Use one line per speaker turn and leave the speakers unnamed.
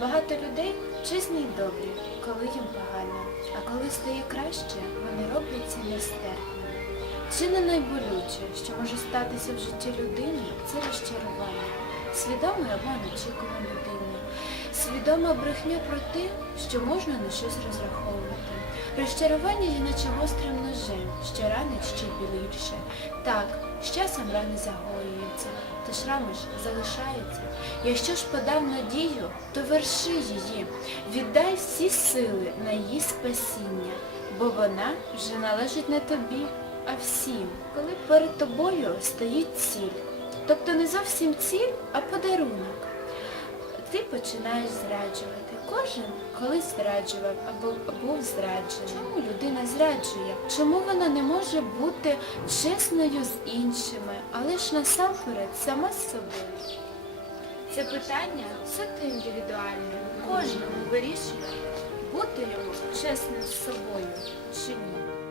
Багато людей чесні й добрі, коли їм погано, а коли стає краще, вони робляться нестерпними. Чи не найболюче, що може статися в житті людини, це розчарування, свідомий обман очікувань людини, свідома брехня про те, що можна на щось розраховувати. Розчарування є наче гострим ножем, що ранить ще біліше. Так, з часом рани загоюються, та шрами ж залишаються. Якщо ж подав надію, то верши її, віддай всі сили на її спасіння, бо вона вже належить не тобі, а всім, коли перед тобою стоїть ціль. Тобто не зовсім ціль, а подарунок. Ти починаєш зраджувати. Кожен колись зраджував або був зраджений. Чому людина зраджує? Чому вона не може бути чесною з іншими, але ж насамперед сама з собою? Це питання суто індивідуальне. Кожному вирішує, бути йому чесним з собою чи ні.